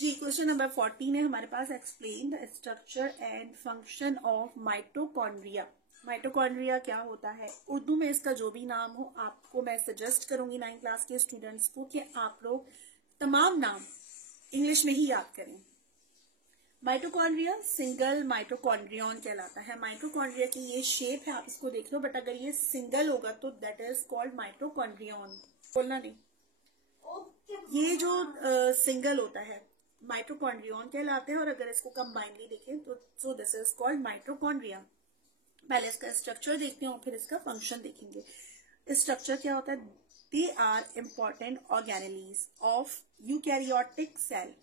जी, question number 14 है हमारे पास। Explain the structure and function of mitochondria. Mitochondria क्या होता है? उर्दू में इसका जो भी नाम हो, आपको मैं सजेस्ट करूंगी 9th क्लास के स्टूडेंट्स को कि आप लोग तमाम नाम इंग्लिश में ही याद करें। माइटोकॉन्ड्रिया सिंगल माइटोकॉन्ड्रियन कहलाता है। माइटोकॉन्ड्रिया की ये शेप है, आप इसको देख लो, बट अगर ये सिंगल होगा तो दैट इज कॉल्ड माइटोकॉन्ड्रियन। बोलना नहीं, ये जो सिंगल होता है माइटोकॉन्ड्रियन कहलाते हैं, और अगर इसको कंबाइनली देखें तो so this is called mitochondria. पहले इसका स्ट्रक्चर देखते हैं और फिर इसका फंक्शन देखेंगे। स्ट्रक्चर क्या होता है? They are important organelles of eukaryotic cell.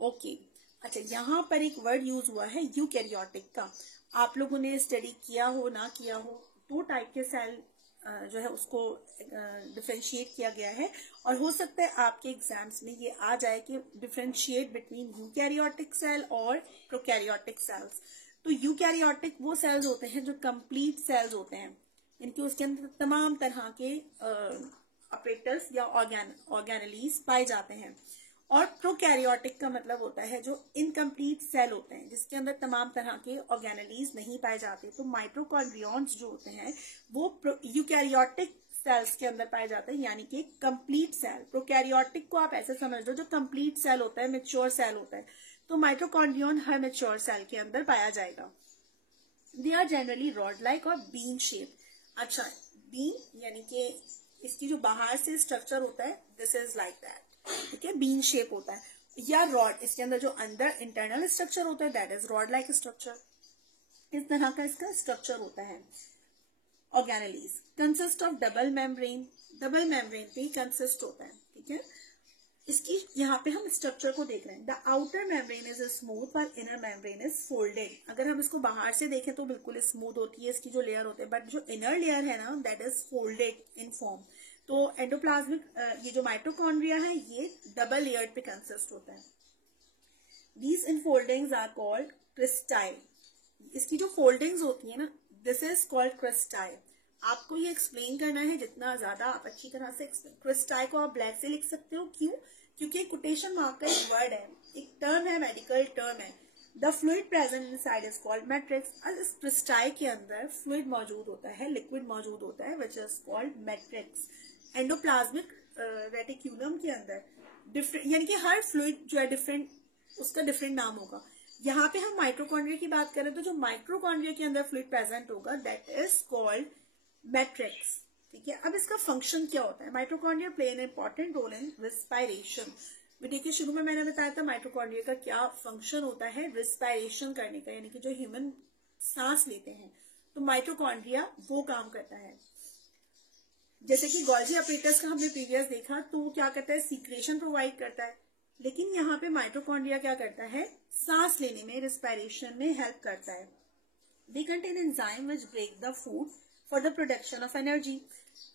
Okay, अच्छा, यहाँ पर एक वर्ड यूज हुआ है यूकैरियोटिक का। आप लोगों ने स्टडी किया हो ना किया हो, 2 टाइप के सेल जो है उसको डिफरेंशिएट किया गया है, और हो सकता है आपके एग्जाम्स में ये आ जाए कि डिफरेंशिएट बिटवीन यूकैरियोटिक सेल और प्रोकैरियोटिक सेल्स। तो यूकैरियोटिक वो सेल्स होते हैं जो कंप्लीट सेल्स होते हैं, इनके उसके अंदर तमाम तरह के ऑपरेटर्स या ऑर्गेनेलीज पाए जाते हैं। और प्रोकैरियोटिक का मतलब होता है जो इनकम्प्लीट सेल होते हैं, जिसके अंदर तमाम तरह के ऑर्गेनेलीज नहीं पाए जाते। तो माइटोकॉन्ड्रियंस जो होते हैं वो यूकैरियोटिक सेल्स के अंदर पाए जाते हैं, यानी कि कंप्लीट सेल। प्रोकैरियोटिक को आप ऐसे समझ लो जो कंप्लीट सेल होता है, मैच्योर सेल होता है। तो माइटोकॉन्ड्रियन हर मैच्योर सेल के अंदर पाया जाएगा। They are generally rod like और बीन शेप। अच्छा, बीन यानी कि इसकी जो बाहर से स्ट्रक्चर होता है, दिस इज लाइक दैट, ठीक है, बीन शेप होता है। या रॉड, इसके अंदर जो अंदर इंटरनल स्ट्रक्चर होता है that is rod like structure. इस तरह का इसका स्ट्रक्चर होता है। Organelles consist of double membrane, double membrane पे ही कंसिस्ट होता है, ठीक है। इसकी यहाँ पे हम स्ट्रक्चर को देख रहे हैं। The outer membrane is smooth और इनर मेम्ब्रेन इज फोल्डेड। अगर हम इसको बाहर से देखें तो बिल्कुल स्मूथ होती है इसकी जो लेयर होते हैं, बट जो इनर लेयर है ना that is folded in form. तो एंडोप्लाज्मिक ये जो माइटोकॉन्ड्रिया है ये डबल लेयर पे कंसिस्ट होता है। These infoldings are called cristae. इसकी जो फोल्डिंग्स होती है ना, दिस इज कॉल्ड क्रिस्टाई। आपको ये एक्सप्लेन करना है जितना ज्यादा आप अच्छी तरह से एक्सप्लेन। क्रिस्टाई को आप ब्लैक से लिख सकते हो, क्यों? क्योंकि कोटेशन मार्क का एक वर्ड है, एक टर्म है, मेडिकल टर्म है। The fluid present inside is called matrix. इस क्रिस्टाई के अंदर फ्लूइड मौजूद होता है, लिक्विड मौजूद होता है, which is called matrix. Endoplasmic reticulum के अंदर डिफरेंट, यानी कि हर फ्लूइड जो है डिफरेंट, उसका डिफरेंट नाम होगा। यहाँ पे हम माइटोकॉन्ड्रिया की बात करें तो जो माइटोकॉन्ड्रिया के अंदर फ्लूइड प्रेजेंट होगा दैट इज कॉल्ड मैट्रिक्स, ठीक है। अब इसका फंक्शन क्या होता है? Mitochondria play an important role in respiration. Video के शुरू में मैंने बताया था माइटोकॉन्ड्रिया का क्या फंक्शन होता है, रिस्पायरेशन करने का, यानी कि जो ह्यूमन सांस लेते हैं तो माइटोकॉन्ड्रिया वो काम करता है। जैसे कि गोल्जी ऑपरेटर्स का हमने प्रीवियस देखा, तो वो क्या करता है? सीक्रेशन प्रोवाइड करता है। लेकिन यहाँ पे माइटोकॉन्ड्रिया क्या करता है? सांस लेने में, रिस्पायरेशन में हेल्प करता है। They contain enzyme which break the food for the production of energy.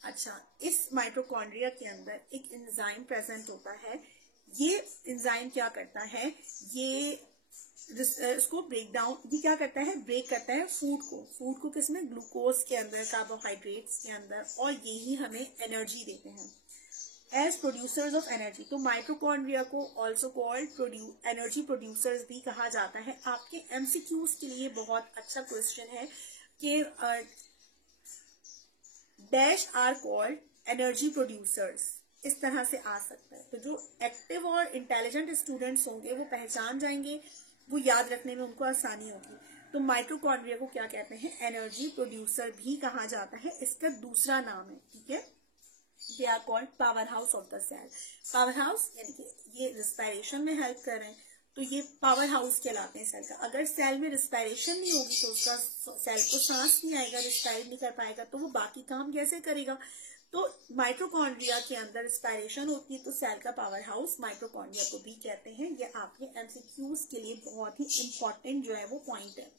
अच्छा, इस माइटोकॉन्ड्रिया के अंदर एक एंजाइम प्रेजेंट होता है। ये एंजाइम क्या करता है? ये इसको ब्रेक डाउन, ये क्या करता है? ब्रेक करता है फूड को किसमें? ग्लूकोज के अंदर, कार्बोहाइड्रेट्स के अंदर, और यही हमें एनर्जी देते हैं एज प्रोड्यूसर्स ऑफ एनर्जी। तो माइटोकॉन्ड्रिया को ऑल्सो कॉल्ड एनर्जी प्रोड्यूसर्स भी कहा जाता है। आपके एमसीक्यूज के लिए बहुत अच्छा क्वेश्चन है कि dash are called energy producers, इस तरह से आ सकता है। तो जो एक्टिव और इंटेलिजेंट स्टूडेंट्स होंगे वो पहचान जाएंगे, वो याद रखने में उनको आसानी होगी। तो माइटोकॉन्ड्रिया को क्या कहते हैं? एनर्जी प्रोड्यूसर भी कहा जाता है, इसका दूसरा नाम है, ठीक है। They are called power house of the cell. Power house यानी कि ये रिस्पायरेशन में हेल्प कर रहे हैं, तो ये पावर हाउस कहलाते हैं सेल का। अगर सेल में रिस्पायरेशन नहीं होगी तो उसका सेल को सांस नहीं आएगा, रिस्पायर नहीं कर पाएगा, तो वो बाकी काम कैसे करेगा? तो माइटोकॉन्ड्रिया के अंदर रिस्पायरेशन होती है, तो सेल का पावर हाउस माइटोकॉन्ड्रिया को भी कहते हैं। ये आपके एमसीक्यूज के लिए बहुत ही इंपॉर्टेंट जो है वो पॉइंट है।